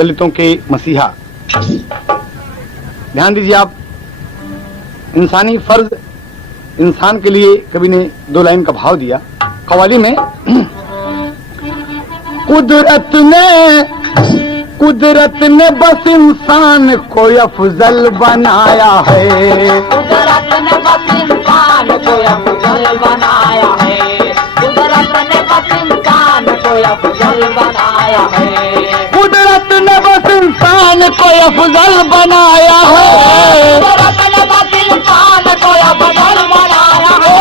दलितों के मसीहा। ध्यान दीजिए आप, इंसानी फर्ज इंसान के लिए कवि ने 2 लाइन का भाव दिया कव्वाली में। कुदरत ने बस इंसान को अफजल बनाया है, कुदरत ने बस इंसान को अफजल बनाया है, कुदरत ने बस इंसान को अफजल बनाया है, कुदरत ने बस इंसान को अफजल बनाया है, कुदरत ने बस इंसान को अफजल बनाया है,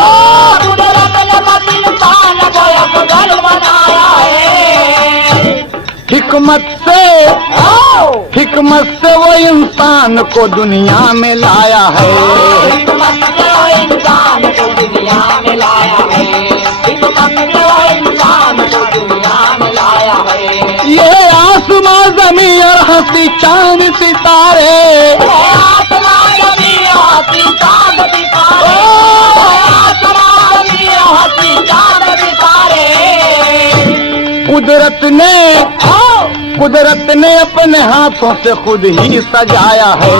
कुदरत ने बस इंसान को अफजल बनाया है। हिकमत से वो इंसान को दुनिया में लाया है, हिकमत से वो इंसान को दुनिया में लाया है, हिकमत से वो इंसान को दुनिया में लाया है। ये आसमां ज़मीन और हंसी चांद सितारे, आसमां ज़मीन और हंसी चांद सितारे, आसमां ज़मीन और हंसी चांद सितारे। कुदरत ने अपने हाथों से खुद ही सजाया है,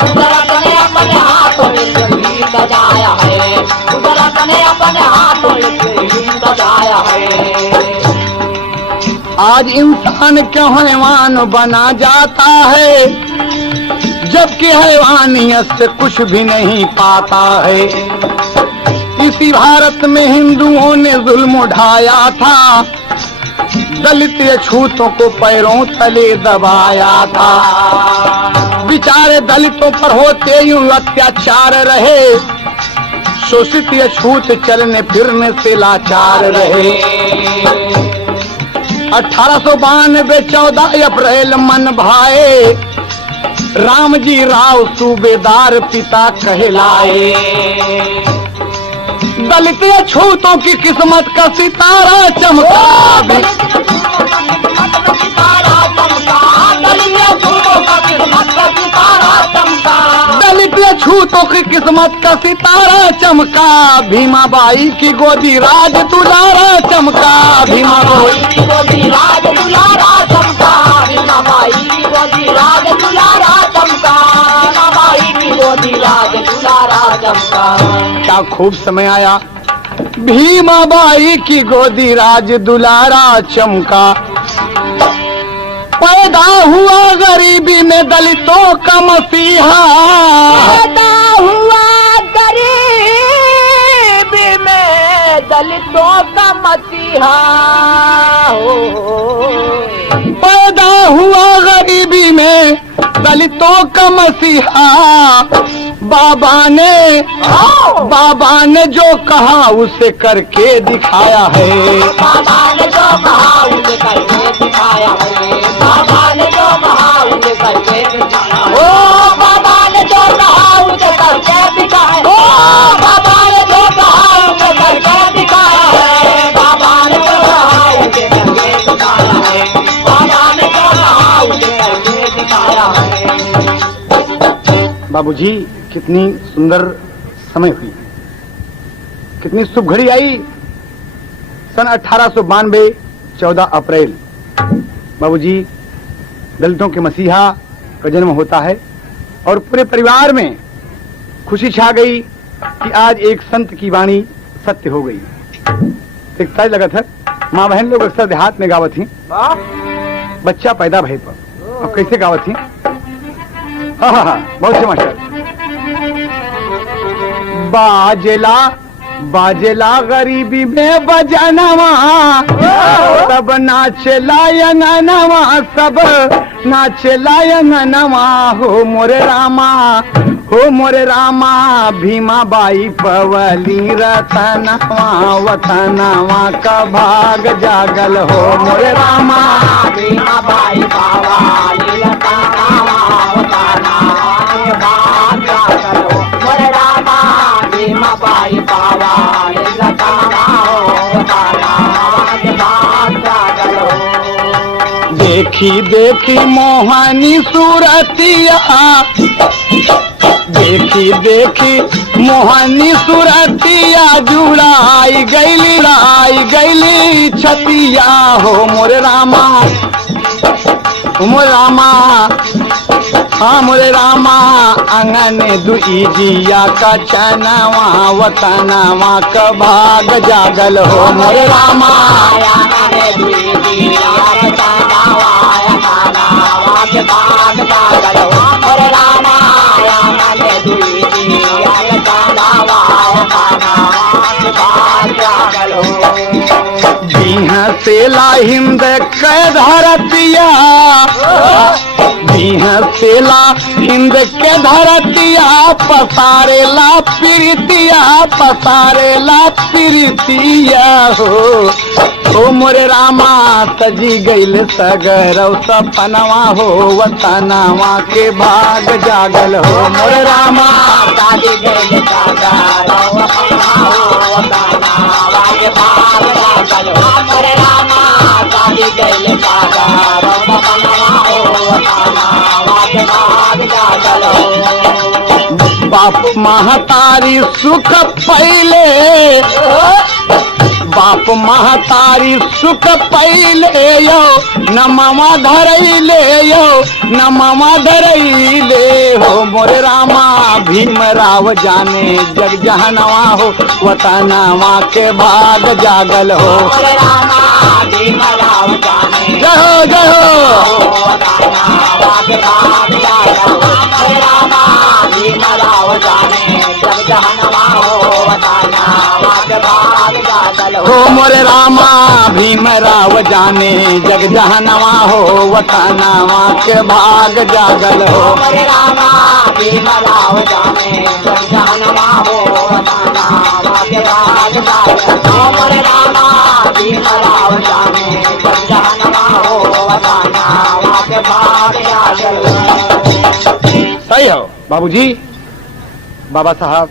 कुदरत ने अपने हाथों से ही सजाया है, कुदरत ने अपने हाथों से ही सजाया है। आज इंसान क्यों हैवान बना जाता है, जबकि हैवानियत से कुछ भी नहीं पाता है। इसी भारत में हिंदुओं ने जुल्म उठाया था, दलित छूतों को पैरों तले दबाया था। बेचारे दलितों पर होते यूं अत्याचार रहे, शोषित छूत चलने फिरने से लाचार रहे। 1892 14 अप्रैल मन भाए, रामजी राव सूबेदार पिता कहलाए। दलित छूतों की किस्मत का सितारा चमका, दलित छूतों की किस्मत का सितारा चमका, भीमाबाई की गोदी राज दुलारा चमका, भीमाबाई की गोदी राज दुलारा चमका, भीमाबाई की गोदी राज दुलारा चमका, भीमाबाई की गोदी राज दुलारा चमका। क्या खूब समय आया, भीमाबाई की गोदी राज दुलारा चमका। पैदा हुआ गरीबी में दलितों का मसीहा, पैदा हुआ गरीबी में दलितों का मसीहा, पैदा हुआ गरीबी में दलितों का मसीहा। बाबा ने जो कहा उसे करके दिखाया है, बाबा ने जो कहा उसे करके दिखाया है, बाबा ने जो कहा उसे करके दिखाया, ओ बाबा ने जो कहा उसे करके दिखाया, ओ बाबा ने जो कहा उसे करके दिखाया है, बाबा ने जो कहा उसे करके दिखाया है, बाबा ने जो कहा उसे करके दिखाया है। बाबूजी कितनी सुंदर समय हुई, कितनी शुभ घड़ी आई। सन 1892 14 अप्रैल बाबूजी दलितों के मसीहा का जन्म होता है और पूरे परिवार में खुशी छा गई कि आज एक संत की वाणी सत्य हो गई। एक ताज लगा था, माँ बहन लोग अक्सर देहात में गावत थी, बच्चा पैदा भय पर। अब कैसे गावत थी? हाँ, बहुत से मास्टर। बाजला गरीबी में बजनवा, सब नाचला यंगनवा, सब नाचला यंगनवा। हो मोरे रामा भीमाबाई पवली रतनवा, वतनवा का भाग जागल। हो मोरे रामा भीमाबाई पवली रतनवा, वतनवा का भाग जागल। हो मोरे रामा भीमाबाई पवली रतनवा, वतनवा का भाग जागल। हो देखी मोहनी सूरतिया, देखी मोहनी सूरतिया, जुड़ाई गईली छतिया। हो मोरे रामा मोरे रामा, हाँ मोरे रामा, अंगन दुई जिया का चनवा वतनवा का भाग जागल हो मोरे रामा। सेला हिंद के धरतिया, सेला हिंद के धरतिया, पसारेला प्रीतिया, पसारेला प्रीतिया हो मोरे रामा। सजी गईल सगरौ सपनवा हो वतनवा के भाग जागल हो मोरे रामा। सजी गईल सगरौ सपनवा हो वतनवा के भाग जागल हो मोरे रामा। सजी गईल सगरौ सपनवा हो वतनवा के भाग जागल हो। बाप महतारी सुख पहिले, बाप महतारी सुख पहिले यो, नमवा धरैले यो, नमवा धरैले हो मोरे रामा। भीमराव जाने जग जहनवा हो वतनवा के भाग जागल हो मोरे रामा। भीमराव जाने जय हो जय हो वतनवा के भाग जागल हो मोरे रामा। भीमराव जाने जग जहनवा हो वतनवा के भाग जागल हो मोरे रामा। भीमराव जाने जग जहनवा हो वतनवा के भाग जागल हो मोरे रामा। भीमराव जाने जग जहनवा हो वतनवा के भाग जागल हो मोरे रामा। भीमराव जाने जग जहनवा हो वतनवा के भाग जागल हो। सही हो बाबूजी। बाबा साहब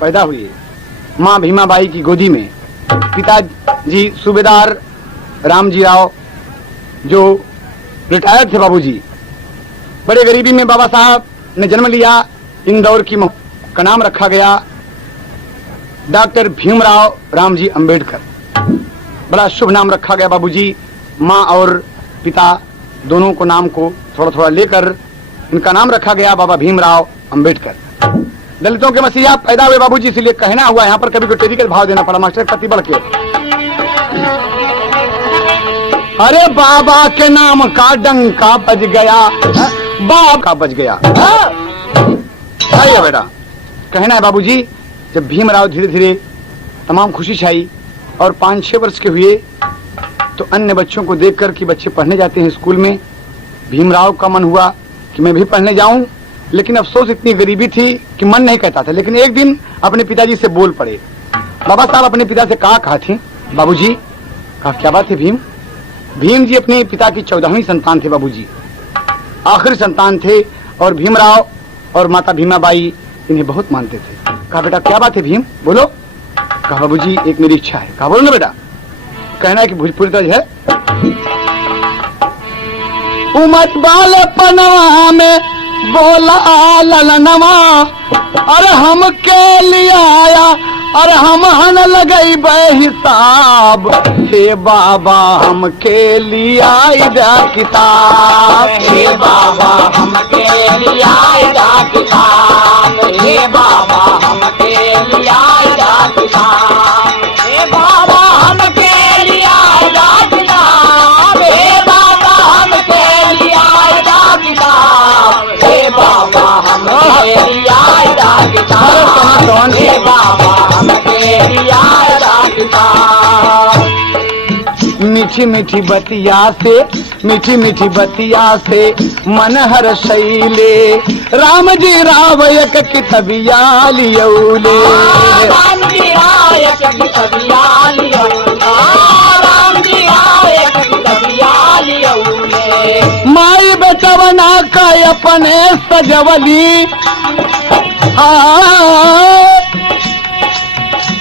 पैदा हुए माँ भीमाबाई की गोदी में। पिताजी सूबेदार रामजी राव जो रिटायर्ड थे बाबूजी। बड़े गरीबी में बाबा साहब ने जन्म लिया। इंदौर की का नाम रखा गया डॉक्टर भीमराव रामजी अंबेडकर। बड़ा शुभ नाम रखा गया बाबूजी। माँ और पिता दोनों को नाम को थोड़ा थोड़ा लेकर इनका नाम रखा गया बाबा भीमराव अंबेडकर। दलितों के मसीहा पैदा हुए बाबूजी, इसलिए कहना हुआ यहाँ पर कभी को टेरी का भाव देना पड़ा मास्टर पति बढ़ के। अरे बाबा के नाम का डंका बज गया, बाप का बज गया। सही है बेटा। कहना है बाबूजी, जब भीमराव धीरे धीरे तमाम खुशी छाई और 5-6 वर्ष के हुए तो अन्य बच्चों को देखकर कि बच्चे पढ़ने जाते हैं स्कूल में, भीमराव का मन हुआ कि मैं भी पढ़ने जाऊं। लेकिन अफसोस इतनी गरीबी थी कि मन नहीं कहता था। लेकिन एक दिन अपने पिताजी से बोल पड़े। बाबा साहब अपने पिता से कहा थी बाबूजी, कहा क्या बात है भीम? भीम जी अपने पिता की 14वीं संतान थे बाबूजी, आखिरी संतान थे। और भीमराव और माता भीमाबाई इन्हें बहुत मानते थे। कहा बेटा क्या बात है भीम, बोलो। कहा बाबूजी एक मेरी इच्छा है। कहा बोलो ना बेटा। कहना है कि भोजपुरी तर्ज है। उमर बाले पनवा में बोला ललनवा, अरे हम के लिए आया, अरे हम हन लगई हिसाब। हे बाबा हम के लिए आई दा किताब, हे बाबा हम के लिए आई दा किताब, हे बाबा हम के लिए आई दा किताब, हे बाबा हम के लिए आई दा किताब, हे बाबा हम के लिए आई दा किताब, हे बाबा हम के लिए आई दा किताब, हे बाबा हम के लिए आई दा किताब। मीठी मीठी बतिया से, मीठी मीठी बतिया से मन हर शैले, राम जी राव एक कितबिया लियौले, राम जी राव एक कितबिया लियौले, राम जी राव एक कितबिया लियौले। माई बेटा बना का अपने सजवली,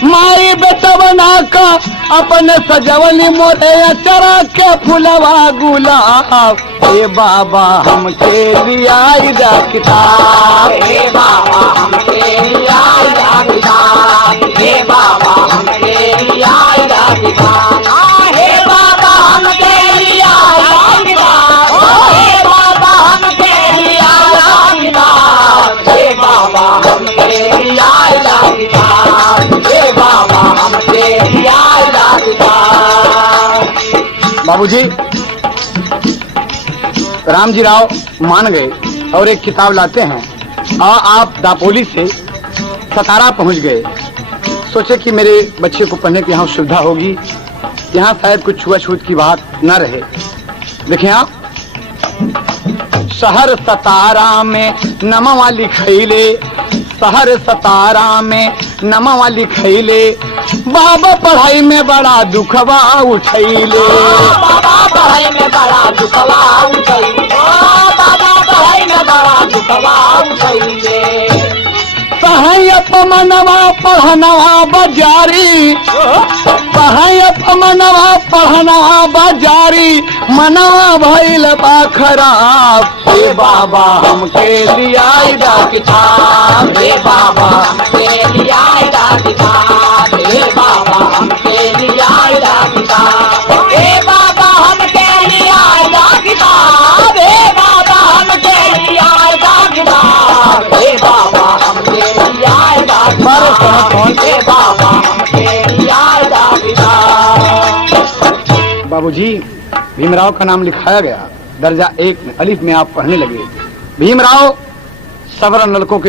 माई बेटा बना का अपने सजवली मोरे चरा के फुलवा गुलाब। हे बाबा हम के लिए आई दा किताब, हे बाबा हम के लिए आई दा किताब, हे बाबा हम के लिए आई दा किताब, हे बाबा हम के लिए आई दा किताब, हे बाबूजी, रामजी राव मान गए और एक किताब लाते हैं और आप दापोली से सतारा पहुंच गए। सोचे कि मेरे बच्चे को पढ़ने की यहाँ सुविधा होगी, यहाँ शायद कुछ छुआछूत की बात न रहे। देखिए आप, शहर सतारा में नमवा लिखैले, शहर सतारा में नमवा लिखैले, बाबा पढ़ाई में बड़ा दुखवा उठैले। बाबा पढ़ाई में बड़ा दुखवा उठैले, बाबा पढ़ाई में बड़ा दुखवा उठैले। सहायक मनवा पढ़नवा बजारी, सहायक मनवा पढ़नवा बजारी, मनवा भइल बा खराब। हे बाबा हमके लियाई दा किताब, हे बाबा हमके लियाई दा किताब, हे बाबा हमके लियाई दा किताब, हे बाबा हमके लियाई दा किताब, हे बाबा हमके लियाई दा किताब, हे बाबा हमके लियाई दा किताब, हे बाबा हमके लियाई दा किताब। बाबूजी, भीमराव का नाम लिखाया गया, दर्जा 1 में अलिफ में आप पढ़ने लगे। भीमराव सवर्ण लड़कों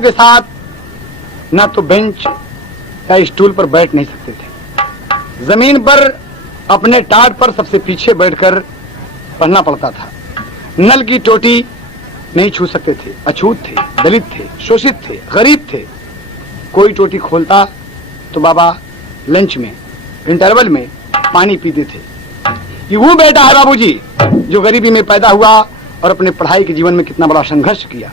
के साथ न तो बेंच या स्टूल पर बैठ नहीं सकते थे, जमीन पर अपने टाट पर सबसे पीछे बैठकर पढ़ना पड़ता था। नल की टोटी नहीं छू सकते थे, अछूत थे, दलित थे, शोषित थे, गरीब थे। कोई टोटी खोलता तो बाबा लंच में, इंटरवल में पानी पीते थे। ये वो बेटा है बाबूजी जो गरीबी में पैदा हुआ और अपने पढ़ाई के जीवन में कितना बड़ा संघर्ष किया।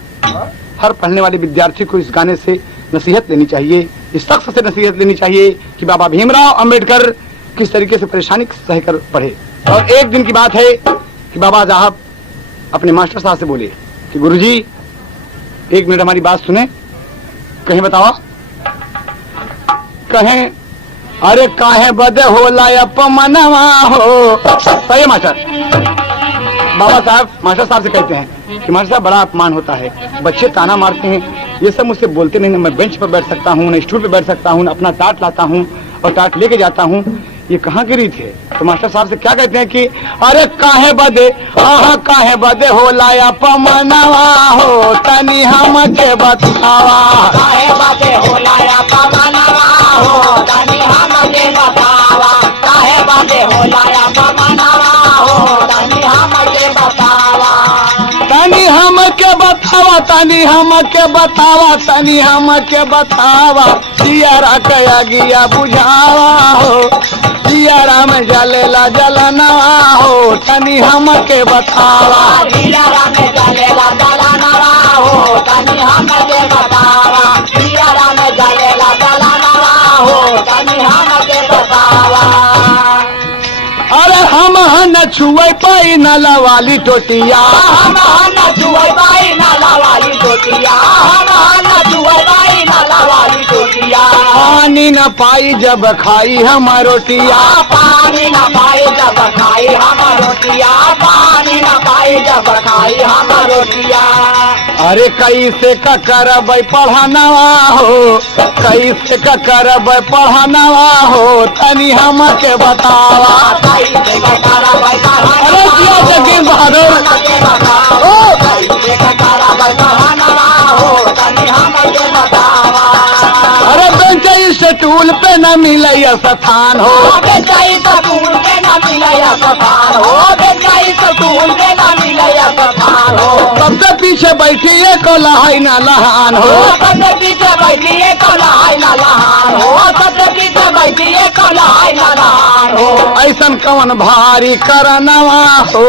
हर पढ़ने वाले विद्यार्थी को इस गाने से नसीहत लेनी चाहिए, इस शख्स से नसीहत लेनी चाहिए कि बाबा भीमराव अंबेडकर किस तरीके से परेशानी सहकर पढ़े। और एक दिन की बात है कि बाबा साहब अपने मास्टर साहब से बोले कि गुरुजी 1 मिनट हमारी बात सुने। कहीं बताओ, कहें अरे काहे बदे होला अपमनवा हो। सही मास्टर, बाबा साहब मास्टर साहब से कहते हैं कि मास्टर साहब बड़ा अपमान होता है, बच्चे ताना मारते हैं, ये सब मुझसे बोलते नहीं, मैं बेंच पर बैठ सकता हूँ, न स्टूल पर बैठ सकता हूँ, न अपना टाट लाता हूँ और टाट लेके जाता हूँ, ये कहाँ की रीत है। तो मास्टर साहब से क्या कहते हैं कि अरे काहे बदे, हाँ काहे बदे होला अपमनवा हो, तनी हमके बतावा। काहे बदे होला अपमनवा हो, तनी हमके बतावा, काहे बदे होला अपमनवा हो, तनी हमके बतावा, तनी हमके बतावा, तनी हमके बतावा, तनी हमके बतावा, जियारा कया गिया बुझावा हो, जियारा में जलेला जलनवा हो, तनी हमके बतावा। जियारा में जलेला जलनवा हो, तनी हमके बतावा, जियारा में जलेला जलनवा हो, तनी हमके बतावा। अरे हम न छुए पाई नला वाली टोटिया, हम न छुए पाई नला वाली टोटिया, हम न छुए पाई नला वाली टोटिया, पानी न पाई जब खाई हम रोटिया, पानी न पाई जब खाई हम रोटिया, पानी न पाई जब खाई हम रोटिया। अरे कैसे का करब पढ़नवा हो, कैसे का करब पढ़नवा हो, तनी हमके बतावा। कैसे का करब अरे जिया जगीर बहादुर, ओ कैसे का करब पढ़नवा हो, तनी हमके बतावा। अरे बेंच स्टूल पे न मिले स्थान हो, बेचाई स्कूल के न मिले स्थान हो, बेचाई स्कूल के न मिले स्थान हो, सबसे पीछे बैठी एक लहाई न लहान हो, सबसे पीछे बैठिए कलाई न लहान हो, सबसे पीछे बैठिए कलाई न लहान हो। ऐसन कवन भारी करनवा हो,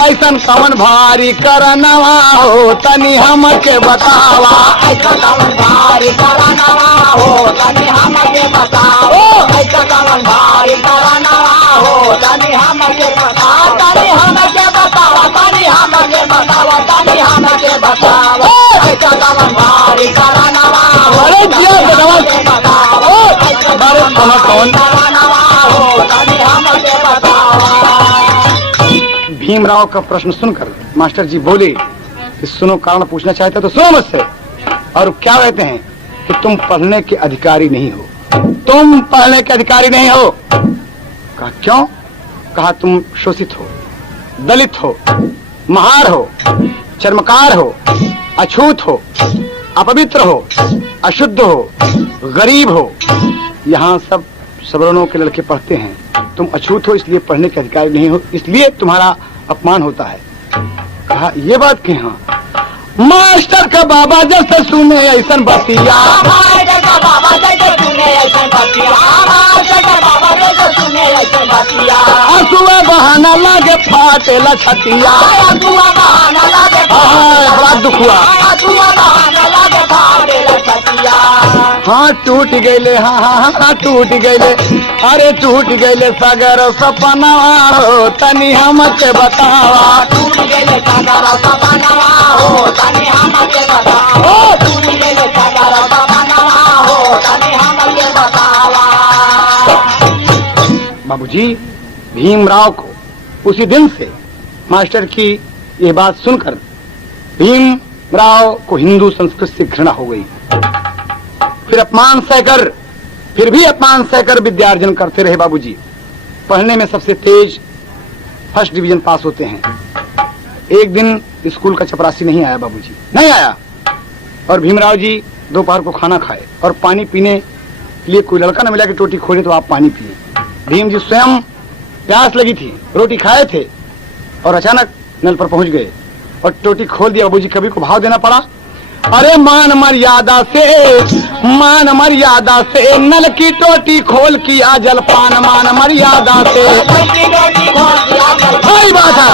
ऐसन कवन भारी करनवा हो, तनी हमके बतावा। ऐसा कवन भारी करनवा हो, तनी हमके बताओ, ऐसा कवन भारी करनवा हो, तनी हमके बताओ, तनी हमके बताओ, तनी हमके बताओ, तनी हमके बताओ, ऐसा कवन भारी करनवा हो, अरे जिया बेटवा, बताओ, ऐसा अरे कवन कौन करनवा हो, तनी हमके बताओ। भीमराव का प्रश्न सुनकर मास्टर जी बोले कि सुनो, कारण पूछना चाहते तो सुनो मुझसे। और क्या कहते हैं कि तुम पढ़ने के अधिकारी नहीं हो, तुम पढ़ने के अधिकारी नहीं हो। कहा क्यों? कहा तुम शोषित हो, दलित हो, महार हो, चर्मकार हो, अछूत हो, अपवित्र हो, अशुद्ध हो, गरीब हो। यहाँ सब सवर्णों के लड़के पढ़ते हैं, तुम अछूत हो इसलिए पढ़ने के अधिकारी नहीं हो, इसलिए तुम्हारा अपमान होता है। कहा ये बात के हाँ मास्टर का बाबा जैसे सुने ऐसन बतिया, मास्टर का बाबा जैसे सुने ऐसन बतिया, मास्टर का बाबा जैसे सुने ऐसन बतिया। आंसुआ बहाना लागे फाटेला छतिया, आंसुआ बहाना लागे बड़ा दुख हुआ। आंसुआ बहाना लागे फाटेला छतिया। हाँ टूट गईले, हाँ टूट गईले, अरे टूट गईले सागर सपना हो तनी हमके बतावा। टूट गईले सागर सपना हो तनी हमके बतावा। टूट गईले सागर सपना हो तनी हमके बतावा। बाबूजी भीमराव को उसी दिन से मास्टर की ये बात सुनकर भीमराव को हिंदू संस्कृत से घृणा हो गई। फिर अपमान सहकर, फिर भी अपमान सहकर विद्यार्जन करते रहे बाबूजी। पढ़ने में सबसे तेज फर्स्ट डिवीजन पास होते हैं। एक दिन स्कूल का चपरासी नहीं आया बाबूजी, नहीं आया। और भीमराव जी दोपहर को खाना खाए और पानी पीने के लिए कोई लड़का न मिला कि टोटी खोले तो आप पानी पिए। भीम जी स्वयं प्यास लगी थी, रोटी खाए थे और अचानक नल पर पहुंच गए और टोटी खोल दिया। बाबूजी कभी को भाव देना पड़ा। अरे मान मर्यादा से नल की टोटी खोल किया जलपान, मान मर्यादा से। सही बात है।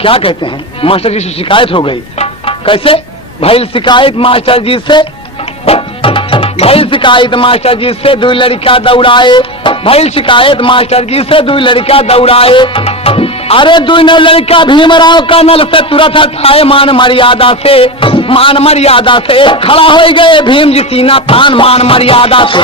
क्या कहते हैं? मास्टर जी से शिकायत हो गई। कैसे? भाई शिकायत मास्टर जी से, भाई शिकायत मास्टर जी से दो लड़का दौड़ाए, भाई शिकायत मास्टर जी से दो लड़का दौड़ाए। अरे दो लड़का भीमराव का नल से तुरंत हटाए, मान मर्यादा से खड़ा हो गए भीम जी सीना तान, मान मर्यादा से।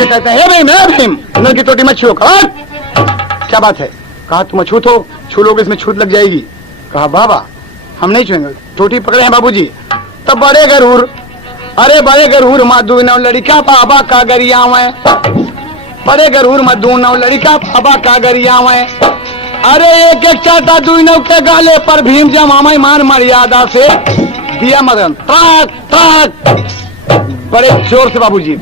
कहते हैं भीम नल की टोटी में छू। क्या बात है? कहा तुम अछूत हो, छू लोगे इसमें छूत लग जाएगी। कहा बाबा हम नहीं छुएंगे। टोटी पकड़े हैं बाबूजी। तब बड़े गरूर, अरे बड़े गरूर मधु नौ लड़का बाबा का गरिया में, बड़े गरूर मधु नौ लड़का बाबा का गरिया में। अरे एक एक चाटा दुई नौ के गाले पर भीम जमामा मान मर्यादा से दिया मदन ट्रक ट्रक बड़े जोर से बाबूजी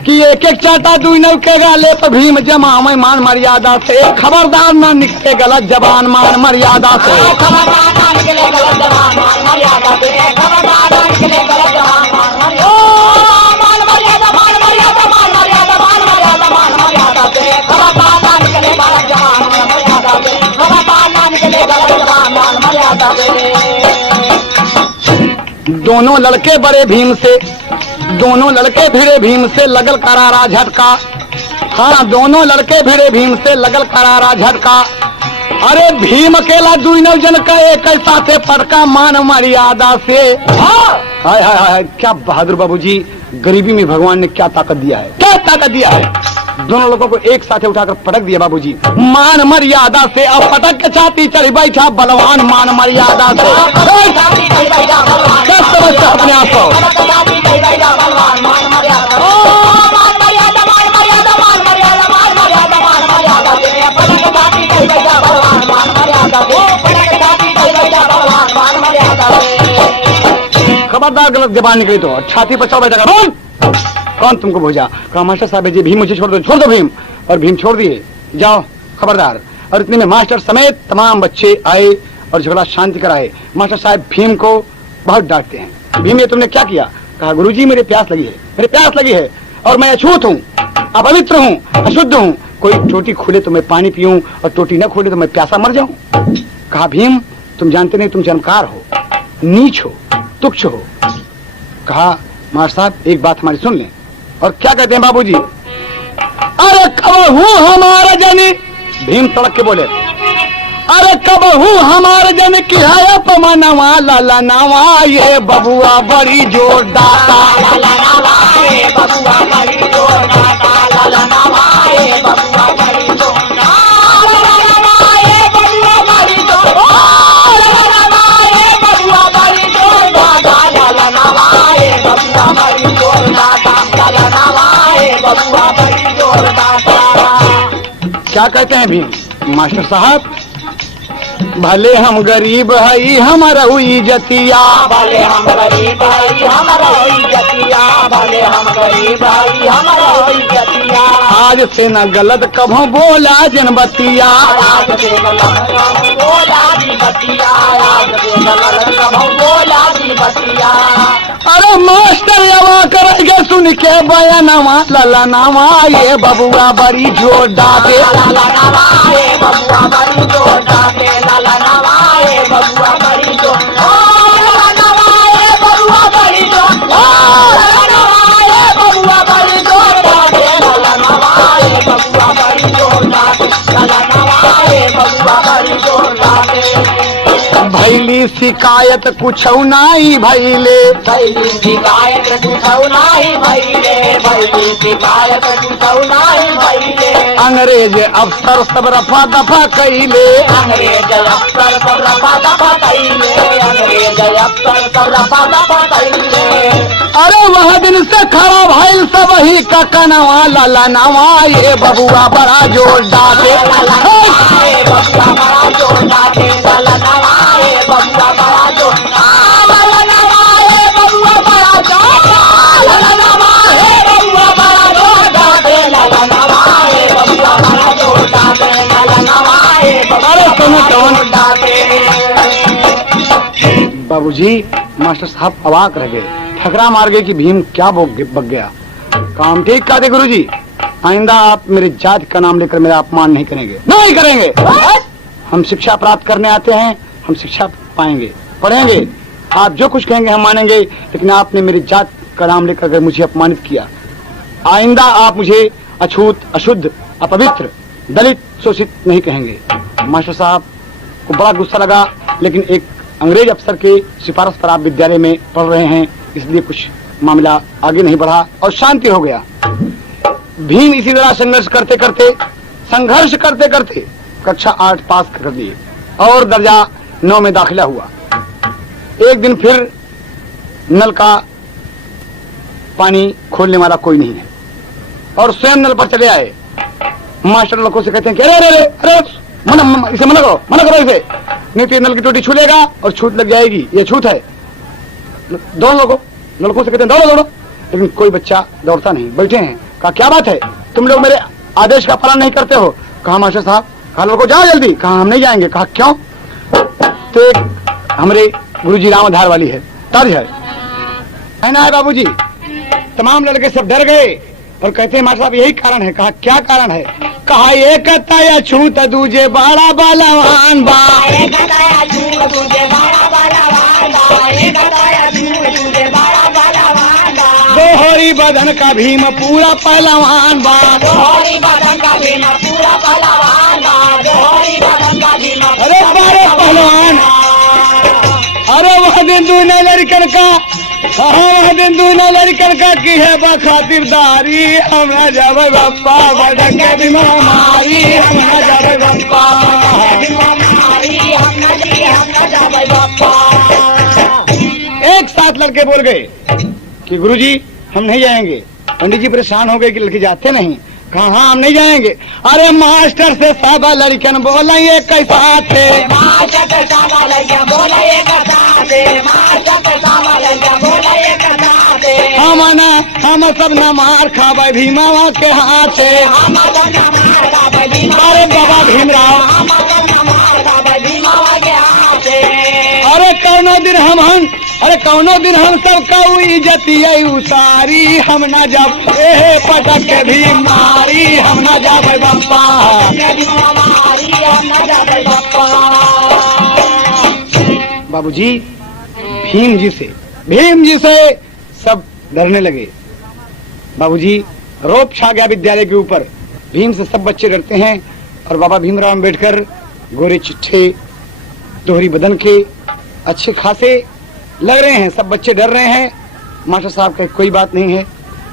कि एक एक चाटा दुई नौ के गाले पर भीम जमामा मान मर्यादा से। खबरदार ना निकले गलत जबान, मान मर्यादा से। दोनों लड़के बड़े भीम से, दोनों लड़के भिड़े भीम से लगल करारा झटका। हाँ दोनों लड़के भिड़े भीम से लगल करारा झटका। अरे भीम अकेला दुई नौ जन का एक साथे पटका, मान मर्यादा से। हाय हाय हाय क्या बहादुर बाबूजी, गरीबी में भगवान ने क्या ताकत दिया है, क्या ताकत दिया है। दोनों लोगों को एक साथ उठाकर पटक दिया बाबूजी, मान मर्यादा से। अब पटक के छाती चढ़ बैठा बलवान, मान मर्यादा से। क्या समझता अपने आप को? खबरदार गलत जबान निकली तो छाती पर चढ़ बैठा। कौन तुमको भेजा? कहा मास्टर साहब जी भीम मुझे छोड़ दो भीम। और भीम छोड़ दिए, जाओ खबरदार। और इतने में मास्टर समेत तमाम बच्चे आए और झगड़ा शांति कराए। मास्टर साहब भीम को बहुत डांटते हैं। भीम ये तुमने क्या किया? कहा गुरुजी मेरे प्यास लगी है और मैं अछूत हूँ, अपवित्र हूँ, अशुद्ध हूँ। कोई टोटी खोले तो मैं पानी पीऊं और टोटी न खोले तो मैं प्यासा मर जाऊं। कहा भीम तुम जानते नहीं, तुम चमत्कार हो, नीच हो, तुच्छ हो। कहा मास्टर साहब एक बात हमारी सुन लें। और क्या कहते हैं बाबूजी? अरे कब हूँ हमारा जनी, भीम तड़क के बोले, अरे कब हूँ हमारे जन की है अपमानवा लाला नावा, ये बबुआ बड़ी जोर दाता, लाला नवाए बबुआ बड़ी जोर दाता, लाला नवाए बबुआ बड़ी जोर दाता, लाला नवाए बबुआ बड़ी जोर, लाला नवाए बबुआ बड़ी जोर दाता, लाला नवाए बबुआ बड़ी जोर दाता, लाला नवाए बबुआ बड़ी जोर दाता। क्या कहते हैं भीम? मास्टर साहब भले हम गरीब हई हमारा हुई जतिया, भले हम गरीब हई हमारा होई जतिया, भले हम गरीब हई हमारा होई जतिया, आज से न गलत कभों बोला जनबतिया, आज से गलत कभों बोला दी बतिया, आज से गलत कभों बोला दी बतिया। अरे मास्टर यवा करेंगे सुन के बयानवा लाला नावा, ये बबुआ बड़ी जोर डाके, लाला नवाए बबुआ बड़ी जोर डाके, लाला नवाए बबुआ बड़ी जोर, लाला नवाए बबुआ बड़ी जोर, लाला नवाए बबुआ बड़ी जोर डाके, लाला नवाए बबुआ बड़ी जोर डाके, लाला नवाए बबुआ बड़ी जोर डाके। भैली शिकायत कुछ नाई भैले, भैली शिकायत कुछौ नाही भैले, भैली शिकायत कुछौ नाही भैले, अंग्रेज अफसर सब रफा दफा कैले, अंग्रेज अफसर सब रफा दफा कैले, अंग्रेज अफसर सब रफा दफा कैले। अरे वह दिन से खड़ा भैल सब ही का कनवा लाला नावा, ये बबुआ बड़ा जोर डाके, लाला नवाए बबुआ बड़ा जोर डाके, लाला नवाए बबुआ बड़ा जोर, लाला नवाए बबुआ बड़ा जोर, लाला नवाए बबुआ बड़ा जोर डाके, लाला नवाए बबुआ बड़ा जोर डाके, लाला नवाए बबुआ बड़ा जोर डाके। बाबूजी मास्टर साहब अवाक रह गए, ठकरा मार गए कि भीम क्या बक गया। काम ठीक का दे गुरुजी, आइंदा आप मेरे जाति का नाम लेकर मेरा अपमान नहीं करेंगे, नहीं करेंगे। हम शिक्षा प्राप्त करने आते हैं, हम शिक्षा पाएंगे, पढ़ेंगे, आप जो कुछ कहेंगे हम मानेंगे, लेकिन आपने मेरी जात का नाम लेकर अगर मुझे अपमानित किया, आइंदा आप मुझे अछूत, अशुद्ध, अपवित्र, दलित, शोषित नहीं कहेंगे। मास्टर साहब को बड़ा गुस्सा लगा, लेकिन एक अंग्रेज अफसर के सिफारिश पर आप विद्यालय में पढ़ रहे हैं, इसलिए कुछ मामला आगे नहीं बढ़ा और शांति हो गया। भीम इसी तरह संघर्ष करते करते कक्षा 8 पास कर लिए और दर्जा 9 में दाखिला हुआ। एक दिन फिर नल का पानी खोलने वाला कोई नहीं है और स्वयं नल पर चले आए। मास्टर लड़कों से कहते हैं कि अरे अरे अरे इसे मना करो इसे, नहीं तो नल की टोटी छू लेगा और छूट लग जाएगी, ये छूत है। दौड़ो, लड़कों से कहते हैं दौड़ो, लेकिन कोई बच्चा दौड़ता नहीं, बैठे हैं। कहा क्या बात है, तुम लोग मेरे आदेश का पालन नहीं करते हो? कहा मास्टर साहब, कहा लड़को जाओ जल्दी। कहा हम नहीं जाएंगे। कहा क्यों? तो एक हमारे गुरुजी रामधार वाली है, तर्ज है, कहना है बाबूजी। तमाम लड़के सब डर गए और कहते हैं मास्टर साहब यही कारण है। कहा क्या कारण है? कहा एक या छूत दूजे बड़ा बलवान बा, एक दाया छूत दूजे बड़ा बलवान बा, एक दाया छूत दूजे बड़ा बलवान बा, दोहरी बदन का भीम पूरा पहलवान बा, दोहरी बदन का भीम पूरा पहलवान बा, दोहरी बदन का भीम अरे बारे पहलवान। अरे वह दिन दूने लड़कन का, वह दिन दूने लड़कन का की है बखातिरदारी, हम न जब गप्पा बड़क बीमारी, हम न जब गप्पा। एक साथ लड़के बोल गए कि गुरुजी हम नहीं जाएंगे। पंडित जी परेशान हो गए कि लड़के जाते नहीं। कहा हाँ हम नहीं जाएंगे। अरे मास्टर से सब लड़कन बोला ये कैसा थे, मास्टर से सब लड़कन बोला ये कैसा थे, मास्टर से सब लड़कन बोला ये कैसा थे, हम सब न मार खावे भीमावा के हाथे, हम सब न मार खावे भीमावा अरे बाबा भीमराव, हम सब न मार खावे भीमावा के हाथे। अरे कौनो दिन हम सब का इज्जतिया उतारी, हम न जब ए पटक के भी मारी, हम न जावे बप्पा। बाबूजी भीम जी से सब डरने लगे। बाबूजी रौब छा गया विद्यालय के ऊपर। भीम से सब बच्चे डरते हैं और बाबा भीमराव अम्बेडकर गोरे चिट्ठे, दोहरी बदन के, अच्छे खासे लग रहे हैं। सब बच्चे डर रहे हैं। मास्टर साहब का कोई बात नहीं है,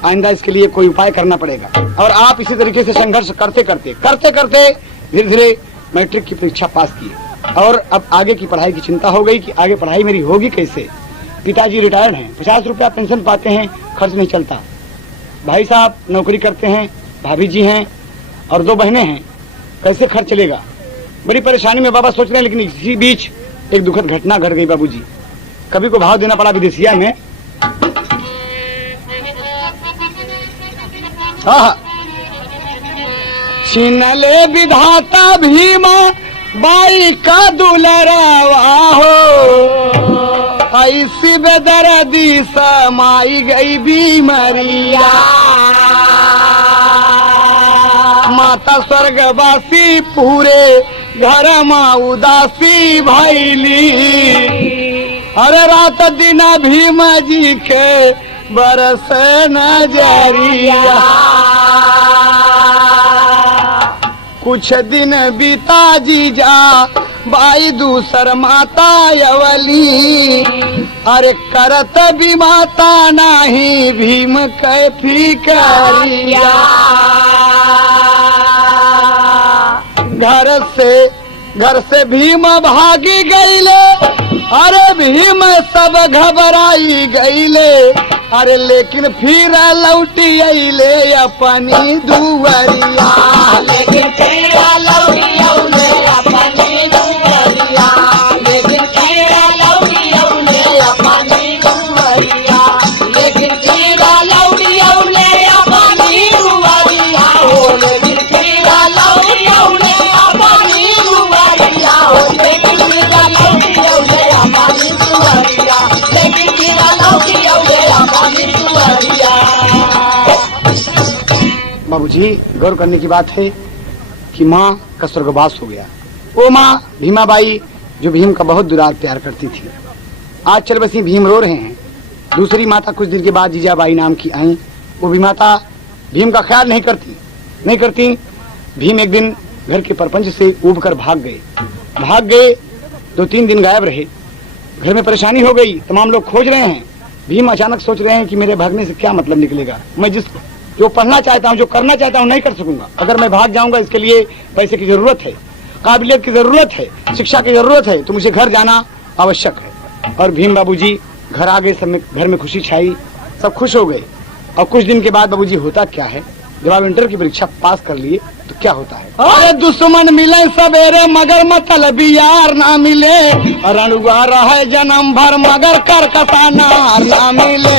आइंदा इसके लिए कोई उपाय करना पड़ेगा। और आप इसी तरीके से संघर्ष करते करते धीरे धीरे मैट्रिक की परीक्षा पास की और अब आगे की पढ़ाई की चिंता हो गई कि आगे पढ़ाई मेरी होगी कैसे। पिताजी रिटायर्ड हैं, 50 रुपया पेंशन पाते हैं, खर्च नहीं चलता। भाई साहब नौकरी करते हैं, भाभी जी हैं और 2 बहनें हैं, कैसे खर्च चलेगा। बड़ी परेशानी में बाबा सोच रहे हैं। लेकिन इसी बीच एक दुखद घटना घट गई बाबूजी। कभी को भाव देना पड़ा विदेशिया में। छीन ले विधाता भीमा बाई का दुलरावा हो, ऐसी बेदर्दी समाई गई बीमारिया। माता स्वर्गवासी पूरे घर माँ उदासी भैली। अरे रात दिन भीम जी के बरस नजरिया। कुछ दिन बीता जीजा बाई दूसर माता अवली। अरे करत भी माता नाही भीम कैफी करिया। घर से भीम भागी गईले। अरे भीम सब घबराई गईले। अरे लेकिन फिर लौटी अइले अपनी दुवरिया। लेकिन फिर लौटी अइले अपनी दुवरिया। लेकिन फिर लौटी अइले अपनी दुवरिया। लेकिन फिर लौटी अइले अपनी दुवरिया हो। लेकिन फिर लौटी अइले अपनी दुवरिया हो। लेकिन फिर लौटी अइले अपनी दुवरिया। लेकिन फिर लौटी अइले अपनी दुवरिया। बाबूजी गौर करने की बात है कि माँ का स्वर्गवास हो गया। वो माँ भीमाबाई जो भीम का बहुत दुलार प्यार करती थी, आज चल बसी भीम रो रहे हैं। दूसरी माता कुछ दिन के बाद जीजाबाई नाम की आई। वो भी माता भीम का ख्याल नहीं करती। भीम एक दिन घर के परपंच से उब कर भाग गए। 2-3 दिन गायब रहे। घर में परेशानी हो गई, तमाम लोग खोज रहे हैं। भीम अचानक सोच रहे हैं कि मेरे भागने से क्या मतलब निकलेगा। मैं जो पढ़ना चाहता हूँ, जो करना चाहता हूँ, नहीं कर सकूंगा। अगर मैं भाग जाऊंगा, इसके लिए पैसे की जरूरत है, काबिलियत की जरूरत है, शिक्षा की जरूरत है, तो मुझे घर जाना आवश्यक है। और भीम बाबूजी घर आ गए। सब में घर में खुशी छाई, सब खुश हो गए। और कुछ दिन के बाद बाबूजी होता क्या है, जब आप इंटर की परीक्षा पास कर लिए तो क्या होता है। अरे दुश्मन मिले सवेरे मगर मतलबी यार ना मिले। रणुआ रहे जन्म भर मगर कर कसानार ना मिले।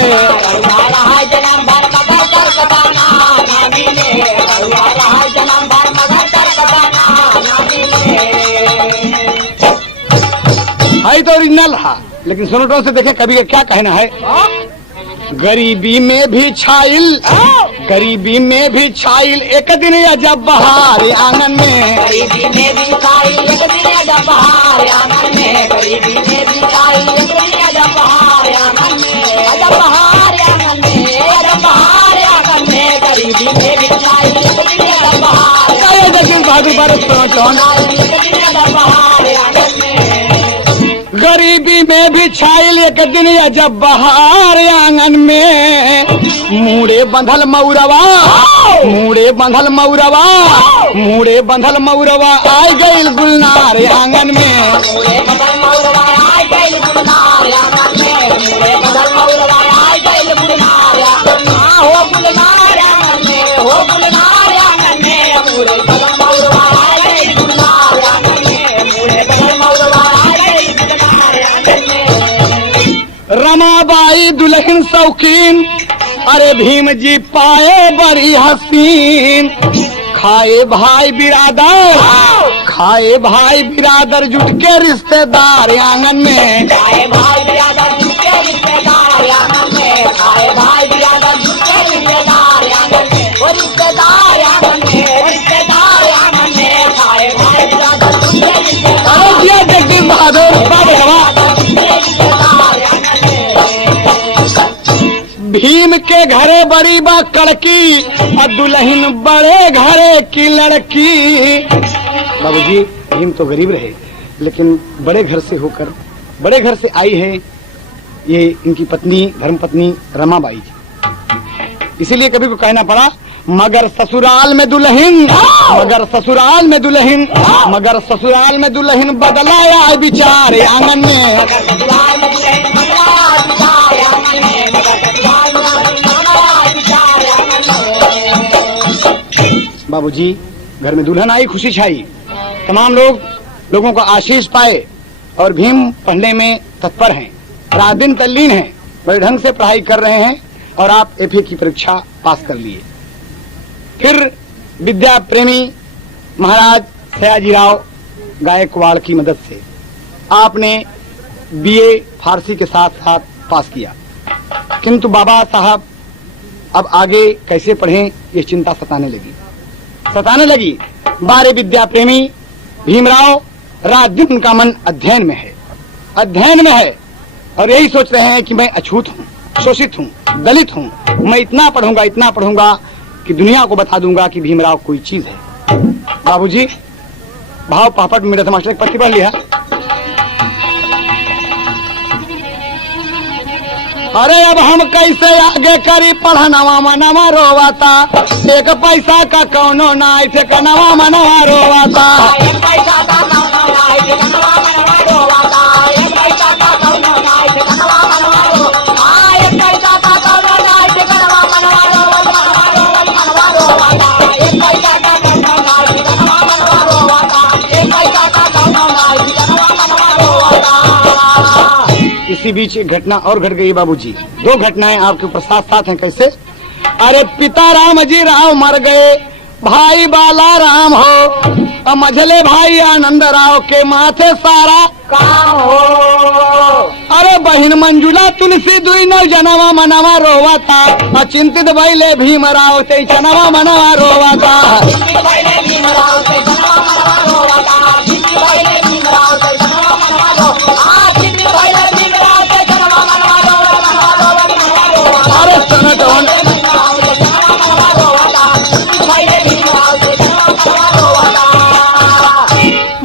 है तो ओरिजिनल है, लेकिन सुनटों से देखें कभी का क्या कहना है। गरीबी में भी छाइल एक दिन अजब बहार आंगन में। गरीबी में भी छाइल एक दिन अजब बहार आंगन में। गरीबी में भी छाइल एक दिन अजब बहार आंगन में। अजब बहार आंगन में। अजब बहार आंगन में। गरीबी में भी छाइल एक दिन अजब बहार। बहादुर बारह गरीबी में भी छाइल एक दिन अजब बहार आंगन में। मूड़े बंधल मऊरवा आय गइल गुलनार आंगन में। रमाबाई दुल्हन शौकीन, अरे भीम जी पाए बड़ी हसीन। खाए भाई बिरादर जुट के रिश्तेदार आंगन में। खाए भाई बिरादर जुट के रिश्तेदार आंगन में। खाए भाई बिरादर जुट के रिश्तेदार आंगन में। वो रिश्तेदार आंगन में। रिश्तेदार आंगन में। खाए भाई बिरादर जुट के रिश्तेदार। जगदीश बहादुर रिश्तेदार आंगन में। भीम भीम के घरे बड़ी बा कड़की और दुल्हन बड़े घरे की लड़की। बाबूजी भीम तो गरीब रहे लेकिन बड़े घर से होकर बड़े घर से आई है ये इनकी पत्नी धर्मपत्नी रमाबाई जी। इसीलिए कभी को कहना पड़ा मगर ससुराल में दुल्हन, मगर ससुराल में दुल्हन, मगर ससुराल में दुल्हन बदलाया विचार आंगन में। बाबूजी घर में दुल्हन आई, खुशी छाई, तमाम लोगों को आशीष पाए और भीम पढ़ने में तत्पर हैं, रात दिन तल्लीन हैं, बड़े ढंग से पढ़ाई कर रहे हैं और आप एफए की परीक्षा पास कर लिए। फिर विद्या प्रेमी महाराज सयाजीराव गायकवाड़ की मदद से आपने बीए फारसी के साथ साथ पास किया, किंतु बाबा साहब अब आगे कैसे पढ़ें ये चिंता सताने लगी। बारे विद्या प्रेमी भीमराव रात दिन उनका मन अध्ययन में है और यही सोच रहे हैं कि मैं अछूत हूँ, शोषित हूँ, दलित हूँ, मैं इतना पढ़ूंगा कि दुनिया को बता दूंगा कि भीमराव कोई चीज है। बाबूजी भाव पापड़ मेरे से मास्टर एक पत्ती पढ़ लिया। अरे अब हम कैसे आगे करी पढ़नवा मनवा रोवाता, एक पैसा का कौनो ना थे कनवा मनवा रोवाता। इसी बीच एक घटना और घट गई बाबूजी, दो घटनाएं आपके ऊपर साथ साथ हैं। कैसे? अरे पिता राम जी राव मर गए, भाई बाला राम हो, मझले भाई आनंद राव के माथे सारा काम हो। अरे बहन मंजुला तुलसी दुई नौ जनवा मनवा रोवाता, चिंतित भइले भीमराव ते जनवा मनवा रोवाता।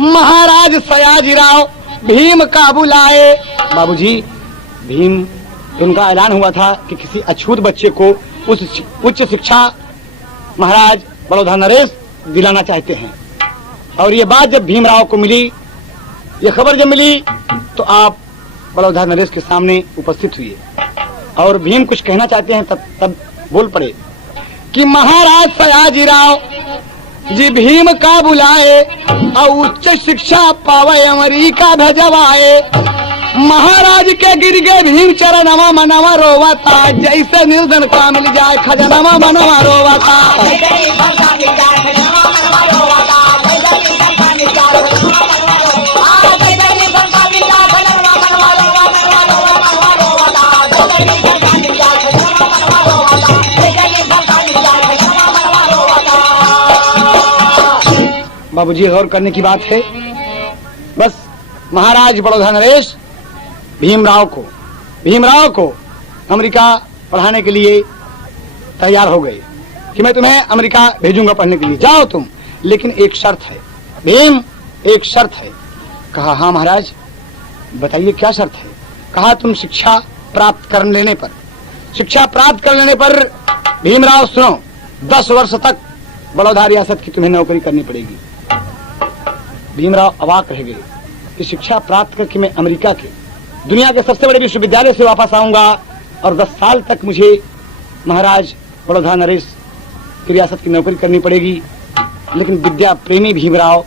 महाराज सयाजीराव भीम का बुलाए। बाबूजी भीम उनका ऐलान हुआ था कि किसी अछूत बच्चे को उच्च शिक्षा महाराज बड़ौदा नरेश दिलाना चाहते हैं। और ये बात जब भीमराव को मिली, ये खबर जब मिली तो आप बड़ौदा नरेश के सामने उपस्थित हुए और भीम कुछ कहना चाहते हैं। तब बोल पड़े कि महाराज सयाजीराव जी भीम का बुलाए और उच्च शिक्षा पावे अमेरिका भेजवाए। महाराज के गिर गए भीम चरणवा मनवा रोवाता, जैसे निर्धन का मिल जाए खजनवा मनवा रोवाता। बाबूजी गौर करने की बात है। बस महाराज बड़ौदा नरेश भीमराव को अमेरिका पढ़ाने के लिए तैयार हो गए कि मैं तुम्हें अमेरिका भेजूंगा पढ़ने के लिए, जाओ तुम, लेकिन एक शर्त है। भीम एक शर्त है। कहा हाँ महाराज बताइए क्या शर्त है। कहा तुम शिक्षा प्राप्त कर लेने पर भीमराव सुनो 10 वर्ष तक बड़ौदा रियासत की तुम्हें नौकरी करनी पड़ेगी। भीमराव अवाक रह गए कि शिक्षा प्राप्त करके मैं अमेरिका के दुनिया के सबसे बड़े विश्वविद्यालय से वापस आऊंगा और 10 साल तक मुझे महाराज बड़ौदा नरेश की रियासत की नौकरी करनी पड़ेगी। लेकिन विद्या प्रेमी भीमराव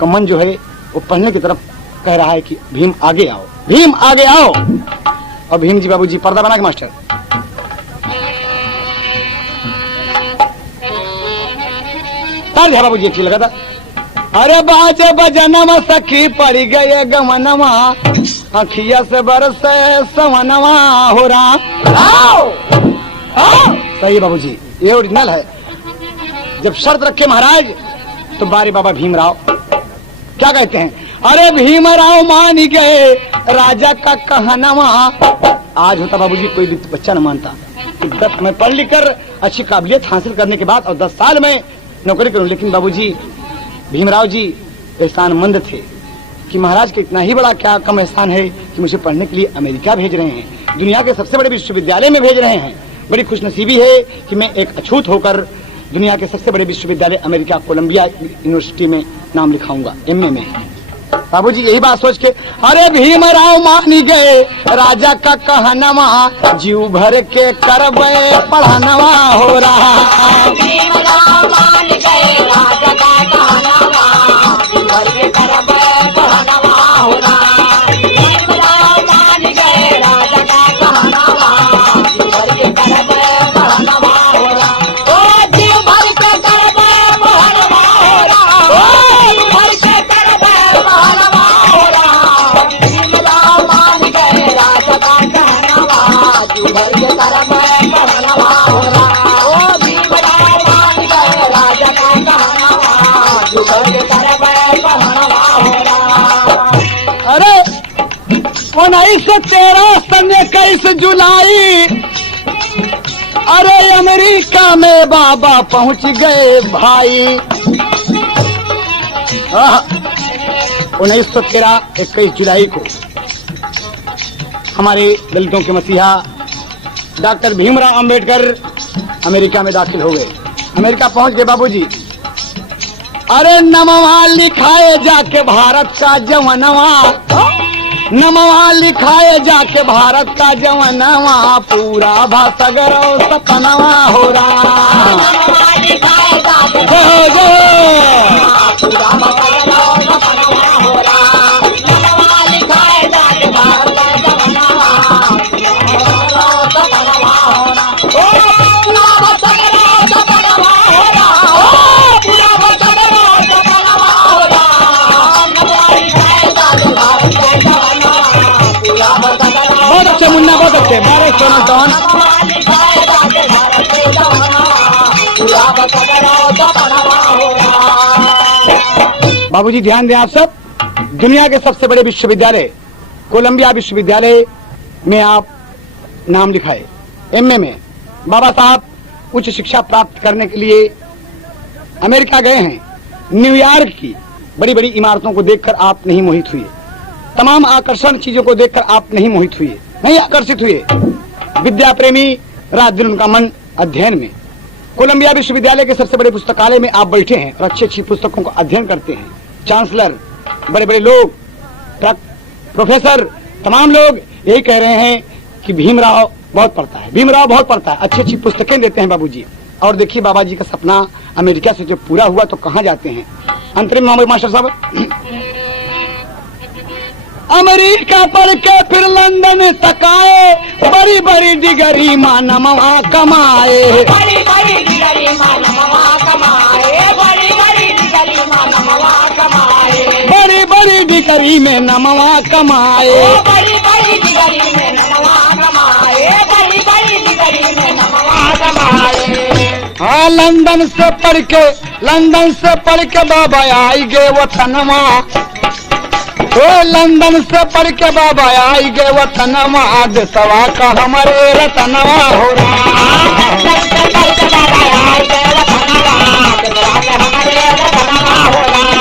का मन जो है वो पढ़ने की तरफ कह रहा है कि भीम आगे आओ। और भीम जी बाबूजी पर्दा बना के मास्टर तर्ज है बाबूजी अच्छी लगा था। अरे बाजे बजनवा सखी पड़ी गए गमनवा, अखिया से बरसे सवनवा हो रहा। सही बाबूजी ये ओरिजिनल है। जब शर्त रखे महाराज तो बारे बाबा भीमराव क्या कहते हैं। अरे भीमराव मान गए राजा का कहनवा। आज होता बाबूजी कोई भी बच्चा न मानता, कि 10 मैं पढ़ लिख कर अच्छी काबिलियत हासिल करने के बाद और 10 साल में नौकरी करूं। लेकिन बाबूजी भीमराव जी एहसानमंद थे कि महाराज का इतना ही बड़ा क्या कम एहसान है कि मुझे पढ़ने के लिए अमेरिका भेज रहे हैं, दुनिया के सबसे बड़े विश्वविद्यालय में भेज रहे हैं। बड़ी खुशनसीबी है कि मैं एक अछूत होकर दुनिया के सबसे बड़े विश्वविद्यालय अमेरिका कोलंबिया यूनिवर्सिटी में नाम लिखाऊंगा, एमए में। बाबूजी यही बात सोच के अरे भीमराव मान गए राजा का कहनवा, जीव भर के करबे पढ़नवा हो रहा। भीमराव मान गए राजा का कहनवा, जीव भर के करबे पढ़नवा हो रहा। भीमराव मान गए राजा का कहनवा, जीव भर के करबे पढ़नवा हो रहा। ओ जीव भर के करबे पढ़नवा हो रहा। ओ जीव भर के करबे पढ़नवा हो रहा। भीमराव मान गए राजा का कहनवा, जीव भर के करबे पढ़नवा हो रहा। ओ भीमराव मान गए राजा का कहनवा, जीव भर के करबे पढ़नवा हो रहा। अरे 1913 सन 21 जुलाई, अरे अमेरिका में बाबा पहुंच गए भाई। 1913 21 जुलाई को हमारे दलितों के मसीहा डॉक्टर भीमराव अंबेडकर अमेरिका में दाखिल हो गए। अमेरिका पहुंच गए बाबूजी। अरे नमवा लिखाए जाके भारत का जवनवा, नमवा लिखाए जाके भारत का जवनवा, पूरा भाषागरो सपनवा हो रहा। नमवा लिखाए जाके जय जय पूरा भाषागरो सपनवा हो रहा। नमवा लिखाए जाके भारत का जवनवा, पूरा सपनवा हो रहा। ओ पूरा भाषागरो सपनवा हो रहा। ओ पूरा भाषागरो सपनवा हो रहा। नमवा लिखाए जाके भारत का जवनवा, पूरा भाषागरो बहुत अच्छे मुन्ना, बहुत अच्छे। बारे सोना टॉन नमवा लिखाए जाके भारत के जवनवा, पूरा भाषागरो सपनवा हो रहा। बाबूजी ध्यान दें आप सब, दुनिया के सबसे बड़े विश्वविद्यालय कोलंबिया विश्वविद्यालय में आप नाम लिखाए, एमए में। बाबा साहब उच्च शिक्षा प्राप्त करने के लिए अमेरिका गए हैं। न्यूयॉर्क की बड़ी बड़ी इमारतों को देखकर आप नहीं मोहित हुए, तमाम आकर्षण चीजों को देखकर आप नहीं मोहित हुए, नहीं आकर्षित हुए। विद्या प्रेमी रात दिन उनका मन अध्ययन में। कोलंबिया विश्वविद्यालय के सबसे बड़े पुस्तकालय में आप बैठे हैं और अच्छी अच्छी पुस्तकों का अध्ययन करते हैं। चांसलर, बड़े बड़े लोग, प्रोफेसर, तमाम लोग यही कह रहे हैं कि भीमराव बहुत पढ़ता है, भीमराव बहुत पढ़ता है, अच्छी अच्छी पुस्तकें देते हैं बाबूजी। और देखिए बाबा जी का सपना अमेरिका से जब पूरा हुआ तो कहाँ जाते हैं। अंतरिम मास्टर साहब, अमेरिका पढ़ के फिर लंदन तक आए, बड़ी बड़ी डिग्री मानवा कमाए। बड़ी बड़ी डिग्री मानवा कमाए, बड़ी बड़ी डिग्री मानवा कमाए। बड़ी बड़ी डिग्री में नमवा कमाए। ओ बड़ी बड़ी डिग्री में नमवा कमाए, बड़ी बड़ी डिग्री में नमवा कमाए। हाँ लंदन से पढ़ के बाबा आई गए वतनवा। ओ लंदन से पढ़ के बाबा आई गए वतनवा, देशवा का हमारे रतनवा हो रहा। लंदन से पढ़ के बाबा आई गए वतनवा, देशवा का हमारे रतनवा हो रहा।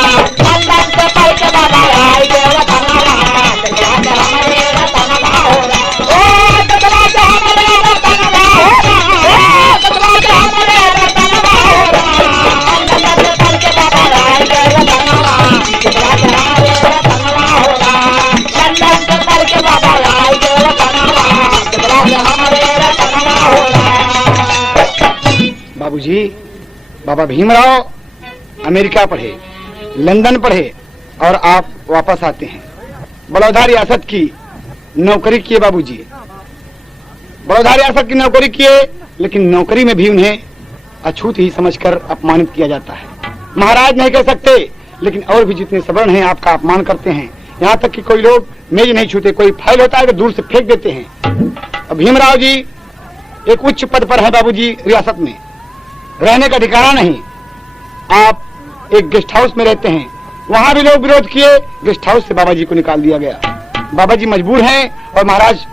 लंदन से पढ़ के बाबा आई गए वतनवा, देशवा का हमारे रतनवा हो रहा। ओ देशवा का हमारे रतनवा हो रहा। ओ देशवा का हमारे रतनवा हो रहा। लंदन से पढ़ के बाबा आई गए वतनवा, देशवा का हमारे रतनवा हो रहा। लंदन से पढ़ के बाबा आई गए वतनवा, देशवा का हमारे रतनवा हो रहा। बाबूजी, बाबा भीमराव अमेरिका पढ़े, लंदन पढ़े और आप वापस आते हैं। बड़ौदा रियासत की नौकरी किए बाबूजी, बड़ौदा रियासत की नौकरी किए, लेकिन नौकरी में भी उन्हें अछूत ही समझकर अपमानित किया जाता है। महाराज नहीं कह सकते, लेकिन और भी जितने सवर्ण हैं आपका अपमान करते हैं। यहाँ तक कि कोई लोग मेज नहीं छूते, कोई फाइल होता है तो दूर से फेंक देते हैं। अब भीमराव जी एक उच्च पद पर है बाबूजी रियासत में, रहने का ठिकाना नहीं। आप एक गेस्ट हाउस में रहते हैं, वहां भी लोग विरोध किए, गेस्ट हाउस से बाबा जी को निकाल दिया गया। बाबा जी मजबूर हैं और महाराज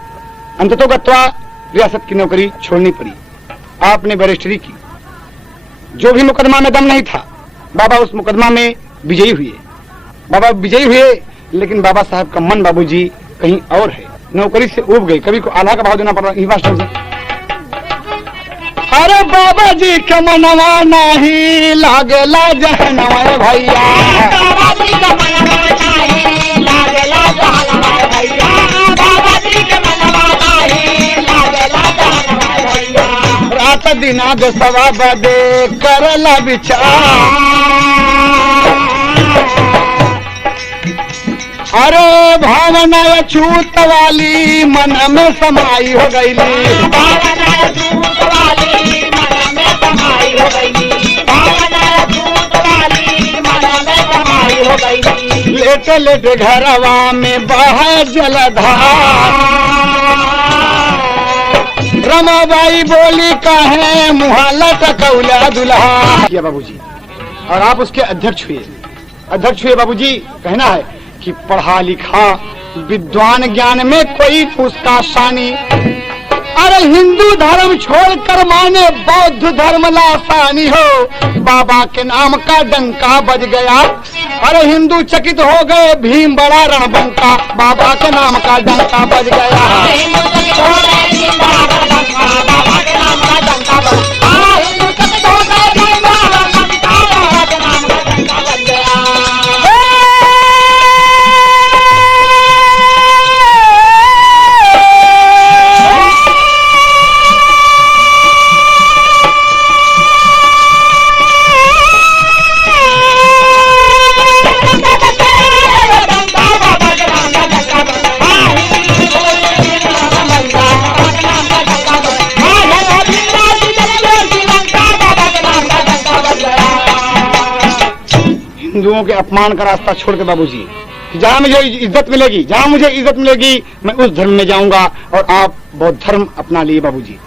अंततोगत्वा रियासत की नौकरी छोड़नी पड़ी। आपने बैरिस्टरी की। जो भी मुकदमा में दम नहीं था, बाबा उस मुकदमा में विजयी हुए। बाबा विजयी हुए, लेकिन बाबा साहब का मन बाबूजी कहीं और है। नौकरी से ऊब गई। कभी को आला का भाव देना पड़ रहा है। अरे बाबा जी के मनवा नहीं लागेला जहनवा भैया, बाबा जी का मनवा नहीं लागेला जहनवा भैया, बाबा जी के मनवा नहीं लागेला जहनवा भैया। रात दिना दसवा बदे करला विचार, अरे भावना छूत वाली मन में समाई हो गई, भावना छूत वाली मन में समाई हो गई, भावना छूत वाली मन में समाई हो गई। लेटे लेटे घरवा में बहे जलधार, रमाबाई बोली कहे मुहा लटकौला दुल्हा। किया बाबूजी, और आप उसके अध्यक्ष हुए। अध्यक्ष हुए बाबूजी। कहना है कि पढ़ा लिखा विद्वान ज्ञान में कोई उसका शानी, अरे हिंदू धर्म छोड़कर माने बौद्ध धर्म लासानी हो। बाबा के नाम का डंका बज गया, अरे हिंदू चकित हो गए, भीम बड़ा रणबंका। बाबा के नाम का डंका बज गया, हिंदुओं के अपमान का रास्ता छोड़ के बाबूजी, जहाँ मुझे इज्जत मिलेगी, जहाँ मुझे इज्जत मिलेगी, मैं उस धर्म में जाऊंगा। और आप बौद्ध धर्म अपना लिए बाबूजी,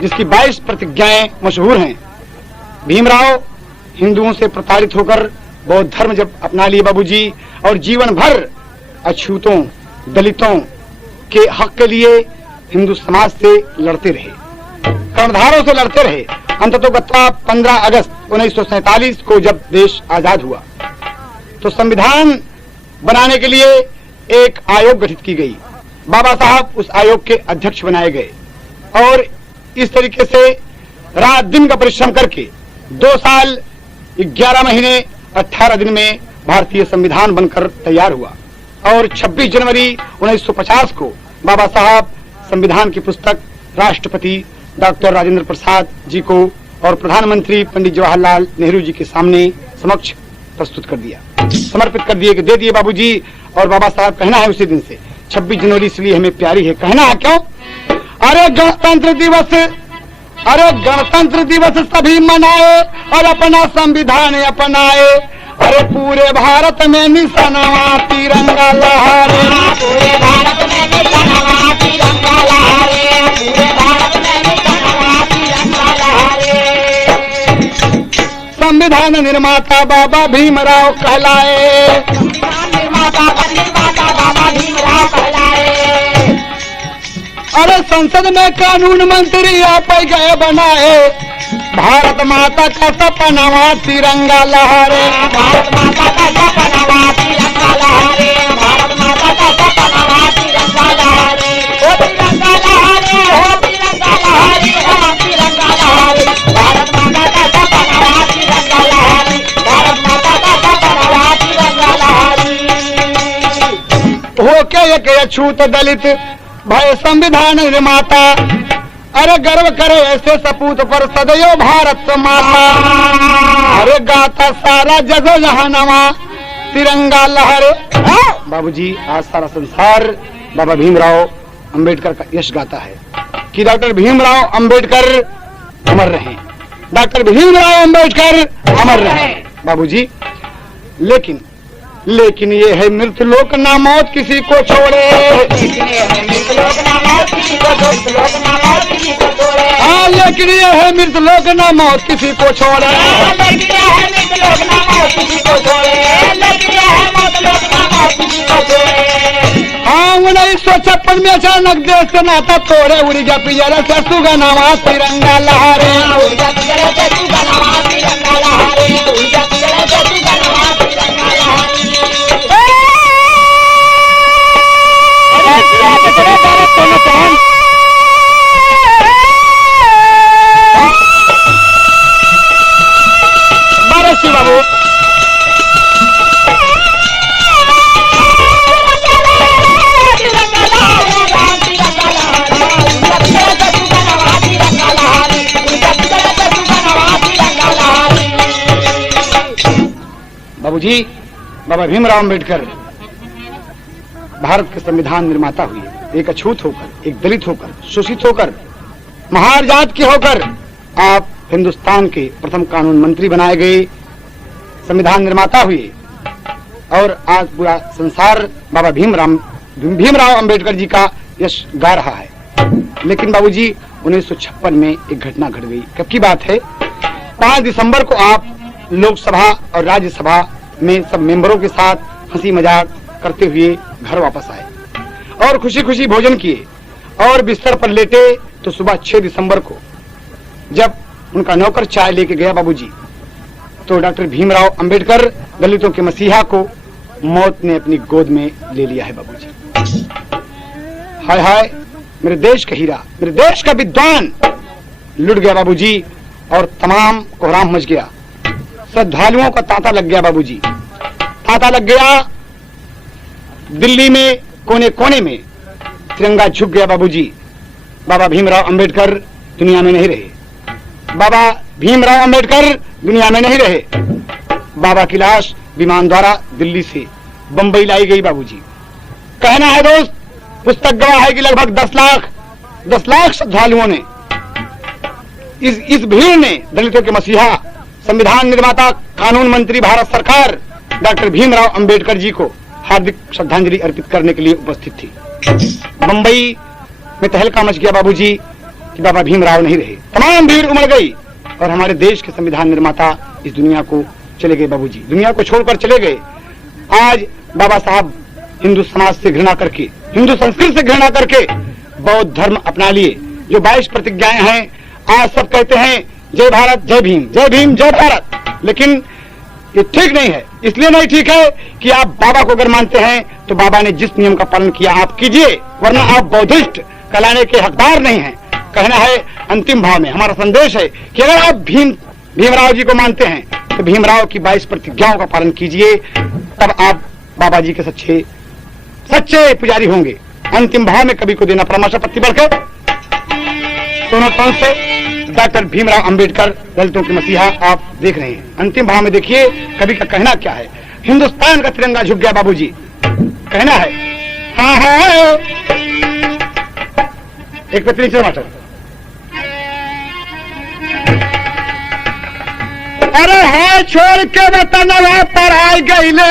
जिसकी 22 प्रतिज्ञाएं मशहूर हैं। भीमराव हिंदुओं से प्रताड़ित होकर बौद्ध धर्म जब अपना लिए बाबूजी, और जीवन भर अछूतों दलितों के हक के लिए हिंदू समाज से लड़ते रहे, कर्णधारों से लड़ते रहे। अंततोगत्वा 15 अगस्त 1947 को जब देश आजाद हुआ, तो संविधान बनाने के लिए एक आयोग गठित की गई। बाबा साहब उस आयोग के अध्यक्ष बनाए गए, और इस तरीके से रात दिन का परिश्रम करके 2 साल 11 महीने 18 दिन में भारतीय संविधान बनकर तैयार हुआ। और 26 जनवरी 1950 को बाबा साहब संविधान की पुस्तक राष्ट्रपति डॉक्टर राजेंद्र प्रसाद जी को और प्रधानमंत्री पंडित जवाहरलाल नेहरू जी के सामने समक्ष प्रस्तुत कर दिया, समर्पित कर दिए कि दे दिए बाबूजी। और बाबा साहब कहना है उसी दिन से 26 जनवरी इसलिए हमें प्यारी है। कहना है क्यों? अरे गणतंत्र दिवस, अरे गणतंत्र दिवस सभी मनाए और अपना संविधान अपनाए। अरे पूरे भारत में निशानवा तिरंगा लहरे, पूरे भारत में निशानवा तिरंगा लहरे, पूरे भारत में निशानवा तिरंगा लहरे। संविधान निर्माता बाबा भीमराव कहलाए, संविधान निर्माता बाबा भीमराव कहलाए। अरे संसद में कानून मंत्री आप गए बनाए। भारत माता का सपनावा तिरंगा लहरे, भारत माता का सपनावा तिरंगा लहरे, भारत माता का सपनावा तिरंगा लहरे। ओ तिरंगा लहरे, हो तिरंगा लहरे, हो तिरंगा लहरे। भारत माता का सपनावा तिरंगा लहरे, भारत माता का सपनावा तिरंगा लहरे। होके एक अछूत दलित भय संविधान निर्माता। अरे गर्व करे ऐसे सपूत पर सदैव भारत माता। अरे गाता सारा जगह जहानवा तिरंगा लहरे। बाबूजी, आज सारा संसार बाबा भीमराव अंबेडकर का यश गाता है कि डॉक्टर भीमराव अंबेडकर अमर रहे, डॉक्टर भीमराव अंबेडकर अमर रहे बाबूजी। लेकिन ये है मृत्यु लोक ना मौत किसी को छोड़े, लेकिन ये है मृत्यु लोक ना मौत किसी को छोड़े। हाँ, लेकिन ये है मृत्यु लोक ना मौत किसी को छोड़े। लेकिन ये है मृत्यु लोक ना मौत किसी को छोड़े, लेकिन ये है मौत लोक ना मौत किसी को छोड़े। हाँ, 1956 में अचानक देश से नाता तोड़े, उड़ गया पिजरा से सुगनावा तिरंगा लहरे। बाबू बाबूजी, बाबा भीमराव अंबेडकर भारत के संविधान निर्माता हुए, एक अछूत होकर, एक दलित होकर, शोषित होकर, महार जात के होकर आप हिंदुस्तान के प्रथम कानून मंत्री बनाए गए, संविधान निर्माता हुए और आज पूरा संसार बाबा भीमराव अंबेडकर जी का यश गा रहा है। लेकिन बाबूजी 1956 में एक घटना घट गई। कब की बात है? 5 दिसंबर को आप लोकसभा और राज्यसभा में सब मेंबरों के साथ हंसी मजाक करते हुए घर वापस आए और खुशी खुशी भोजन किए और बिस्तर पर लेटे तो सुबह 6 दिसंबर को जब उनका नौकर चाय लेके गया बाबूजी, तो डॉक्टर भीमराव अंबेडकर, दलितों के मसीहा को मौत ने अपनी गोद में ले लिया है बाबूजी। हाय हाय, मेरे देश का हीरा, मेरे देश का विद्वान लुट गया बाबूजी और तमाम कोहराम मच गया। श्रद्धालुओं का तांता लग गया बाबूजी, तांता लग गया। दिल्ली में कोने कोने में तिरंगा झुक गया बाबूजी। बाबा भीमराव अंबेडकर दुनिया में नहीं रहे, बाबा भीमराव अंबेडकर दुनिया में नहीं रहे। बाबा की लाश विमान द्वारा दिल्ली से बंबई लाई गई बाबूजी। कहना है दोस्त, पुस्तक गवाह है कि लगभग 10 लाख श्रद्धालुओं ने, इस भीड़ ने दलितों के मसीहा, संविधान निर्माता, कानून मंत्री भारत सरकार डॉक्टर भीमराव अंबेडकर जी को हार्दिक श्रद्धांजलि अर्पित करने के लिए उपस्थित थी। बंबई में तहलका मच गया बाबूजी कि बाबा भीमराव नहीं रहे। तमाम भीड़ उमड़ गई और हमारे देश के संविधान निर्माता इस दुनिया को चले गए बाबूजी, दुनिया को छोड़कर चले गए। आज बाबा साहब हिंदू समाज से घृणा करके, हिंदू संस्कृति से घृणा करके बौद्ध धर्म अपना लिए। जो 22 प्रतिज्ञाएं हैं, आज सब कहते हैं जय भारत, जय भीम, जय भीम, जय भारत। लेकिन ये ठीक नहीं है। इसलिए नहीं ठीक है कि आप बाबा को अगर मानते हैं तो बाबा ने जिस नियम का पालन किया आप कीजिए, वरना आप बौद्धिस्ट कहलाने के हकदार नहीं हैं। कहना है अंतिम भाव में हमारा संदेश है कि अगर आप भीमराव जी को मानते हैं तो भीमराव की 22 प्रतिज्ञाओं का पालन कीजिए, तब आप बाबा जी के सच्चे पुजारी होंगे। अंतिम भाव में कभी को देना परामर्श पत्ती बढ़कर दोनों कौन से डॉक्टर भीमराव अंबेडकर, दलितों के मसीहा आप देख रहे हैं। अंतिम भाव में देखिए कवि का कहना क्या है। हिंदुस्तान का तिरंगा झुक गया बाबूजी, कहना है हाँ हाँ। एक पत्नी नीचे मास्टर, अरे हाँ छोड़ के वतन पर आई गईले,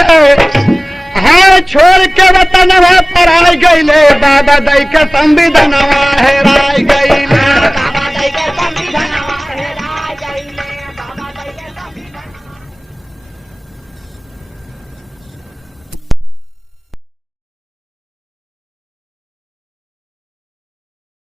हाँ छोड़ के वतन पर आई गईले, बाबा दई के संविधान हेराई गईले।